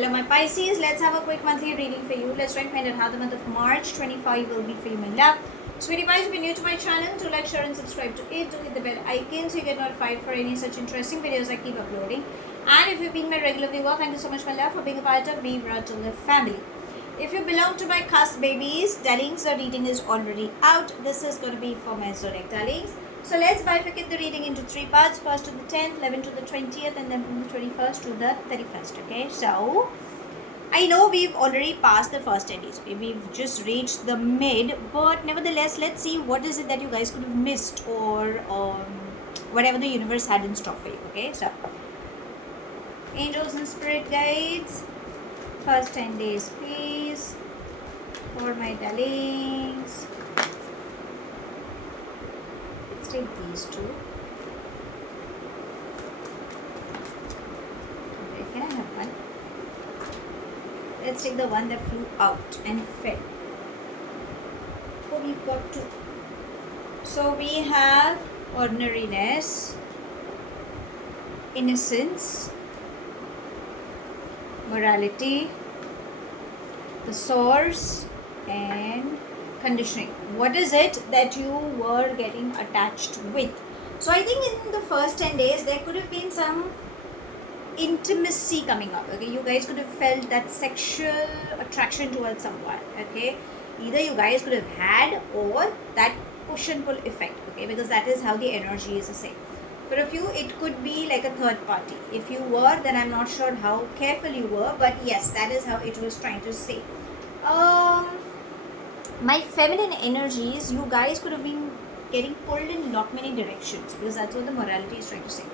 Hello my Pisces, let's have a quick monthly reading for you. Let's try and find out how the month of March 25 will be for you, my love. Sweetie pies, if you're new to my channel, do like, share and subscribe to it. Do hit the bell icon so you get notified for any such interesting videos I keep uploading. And if you've been my regular viewer, thank you so much, my love, for being a part of Vibra to Live family. If you belong to my cusp babies, darlings, the reading is already out. This is going to be for my zodiac darlings. So let's bifurcate the reading into three parts. First to the 10th, 11 to the 20th, and then from the 21st to the 31st. Okay, so I know we've already passed the first 10 days. Okay, we've just reached the mid, but nevertheless, let's see what is it that you guys could have missed or whatever the universe had in store for you. Okay, so angels and spirit guides, first 10 days, please, for my darlings. Let's take these two. Okay, can I have one? Let's take the one that flew out and fell. Oh, we've got two. So we have ordinariness, innocence, morality, the source, and conditioning. What is it that you were getting attached with? So I think in the first 10 days there could have been some intimacy coming up. Okay, you guys could have felt that sexual attraction towards someone. Okay, either you guys could have had or that push and pull effect. Okay, because that is how the energy is the same. For a few, it could be like a third party. If you were, then I'm not sure how careful you were, but yes, that is how it was trying to say. My feminine energies, you guys could have been getting pulled in lot many directions, because that's what the morality is trying to say.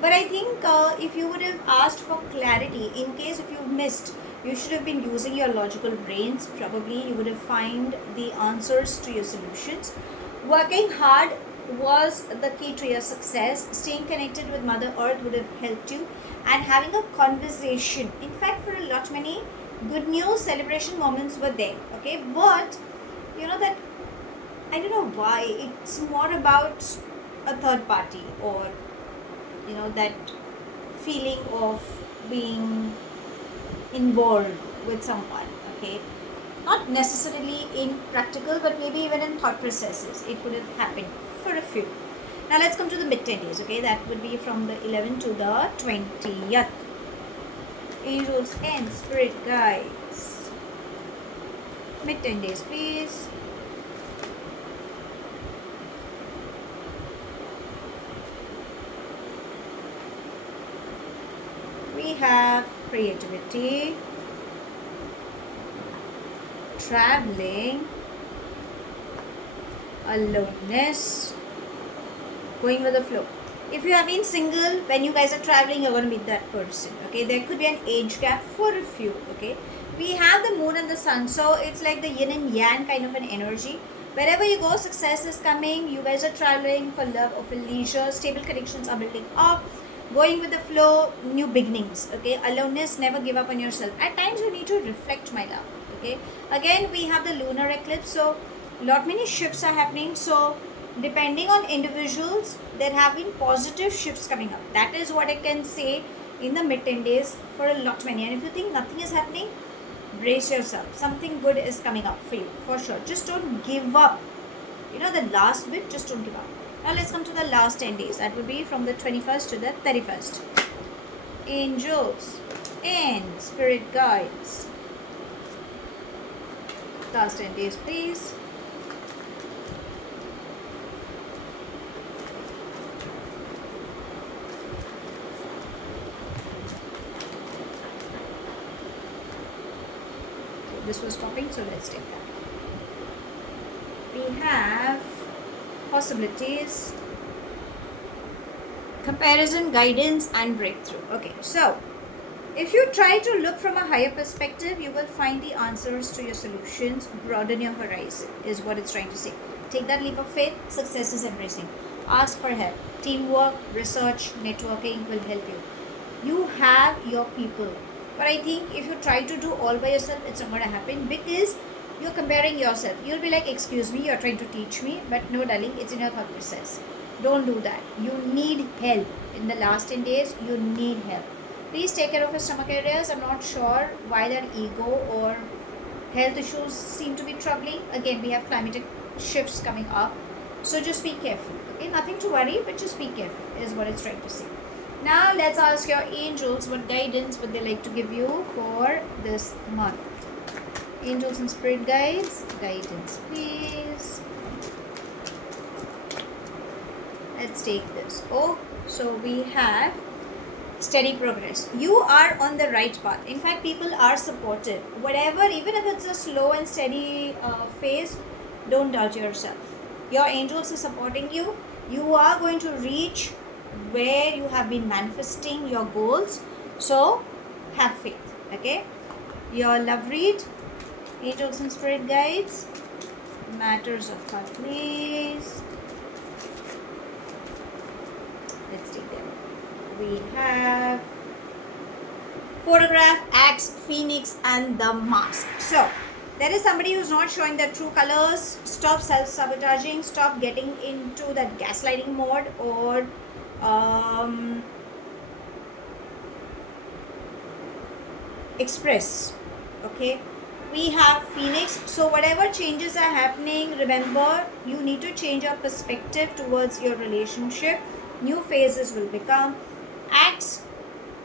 But I think if you would have asked for clarity, in case if you missed, you should have been using your logical brains. Probably you would have found the answers to your solutions. Working hard was the key to your success. Staying connected with Mother Earth would have helped you, and having a conversation. In fact, for a lot many good news celebration moments were there. Okay, but you know that I don't know why it's more about a third party, or you know, that feeling of being involved with someone. Okay, not necessarily in practical, but maybe even in thought processes it could have happened for a few. Now let's come to the mid 10 days. Okay, that would be from the 11th to the 20th. Angels and spirit guides, mid 10 days please. We have creativity, traveling, aloneness, going with the flow. If you have been single, when you guys are traveling, you're going to meet that person. Okay, there could be an age gap for a few. Okay, we have the moon and the sun, so it's like the yin and yang kind of an energy. Wherever you go, success is coming. You guys are traveling for love or for leisure. Stable connections are building up. Going with the flow, new beginnings. Okay, aloneness, never give up on yourself. At times you need to reflect, my love. Okay, again we have the lunar eclipse, so lot many shifts are happening. So depending on individuals, there have been positive shifts coming up. That is what I can say in the mid 10 days for a lot many. And if you think nothing is happening, brace yourself. Something good is coming up for you for sure. Just don't give up. You know, the last bit, just don't give up. Now let's come to the last 10 days. That will be from the 21st to the 31st. Angels and spirit guides. Last 10 days please. This was popping, so let's take that. We have possibilities, comparison, guidance, and breakthrough. Okay, so if you try to look from a higher perspective, you will find the answers to your solutions. Broaden your horizon is what it's trying to say. Take that leap of faith. Success is embracing. Ask for help. Teamwork, research, networking will help you. You have your people. But I think if you try to do all by yourself, it's not going to happen, because you're comparing yourself. You'll be like, excuse me, you're trying to teach me. But no, darling, it's in your thought process. Don't do that. You need help. In the last 10 days, you need help. Please take care of your stomach areas. I'm not sure why that ego or health issues seem to be troubling. Again, we have climatic shifts coming up, so just be careful. Okay, nothing to worry, but just be careful is what it's trying to say. Now let's ask your angels what guidance would they like to give you for this month. Angels and spirit guides, guidance please. Let's take this. Oh, so we have steady progress. You are on the right path. In fact, people are supportive. Whatever, even if it's a slow and steady phase, don't doubt yourself. Your angels are supporting you. You are going to reach where you have been manifesting your goals. So, have faith. Okay? Your love read, angels and spirit guides, matters of heart, please. Let's take them. We have photograph, axe, phoenix, and the mask. So there is somebody who's not showing their true colors. Stop self-sabotaging. Stop getting into that gaslighting mode or express. Okay, we have phoenix. So whatever changes are happening, remember you need to change your perspective towards your relationship. New phases will become. Axe,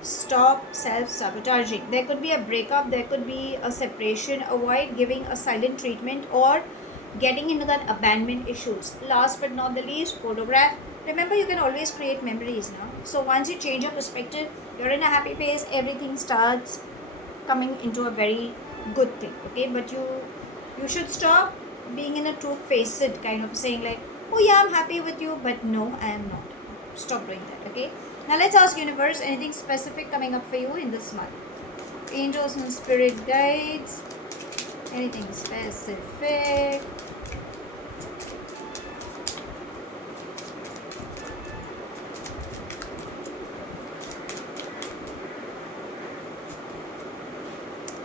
stop self-sabotaging. There could be a breakup, there could be a separation. Avoid giving a silent treatment or getting into that abandonment issues. Last but not the least, photograph. Remember, you can always create memories now. So once you change your perspective, you're in a happy phase, everything starts coming into a very good thing. Okay, but you should stop being in a two-faced kind of saying like, oh yeah, I'm happy with you, but no, I am not. Stop doing that. Okay, now let's ask universe, anything specific coming up for you in this month? Angels and spirit guides, anything specific?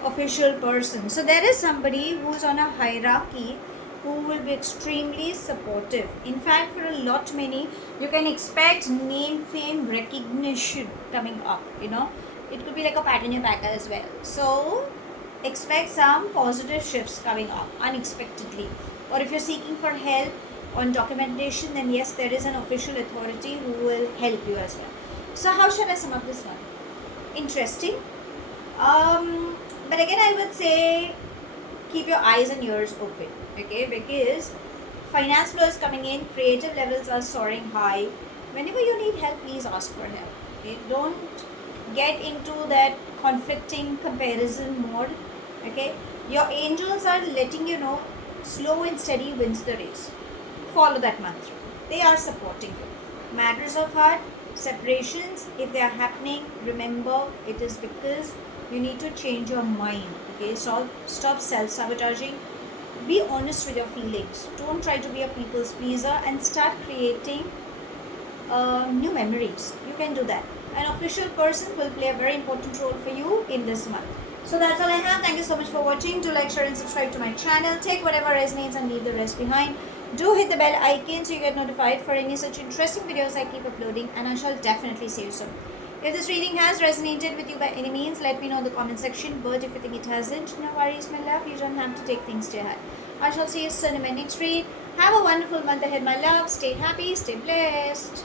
Official person. So there is somebody who's on a hierarchy who will be extremely supportive. In fact, for a lot many, you can expect name, fame, recognition coming up. You know, it could be like a pat in your back as well. So expect some positive shifts coming up unexpectedly. Or if you're seeking for help on documentation, then yes, there is an official authority who will help you as well. So how should I sum up this one? Interesting. But again, I would say keep your eyes and ears open, okay? Because finance flow is coming in, creative levels are soaring high. Whenever you need help, please ask for help. Okay? Don't get into that conflicting comparison mode. Okay? Your angels are letting you know slow and steady wins the race. Follow that mantra. They are supporting you. Matters of heart, separations, if they are happening, remember it is because you need to change your mind. Okay, so stop self-sabotaging. Be honest with your feelings. Don't try to be a people's pleaser and start creating new memories. You can do that. An official person will play a very important role for you in this month. So that's all I have. Thank you so much for watching. Do like, share and subscribe to my channel. Take whatever resonates and leave the rest behind. Do hit the bell icon so you get notified for any such interesting videos I keep uploading, and I shall definitely see you soon. If this reading has resonated with you by any means, let me know in the comment section. But if you think it hasn't, no worries, my love. You don't have to take things to heart. I shall see you soon in my next read. Have a wonderful month ahead, my love. Stay happy, stay blessed.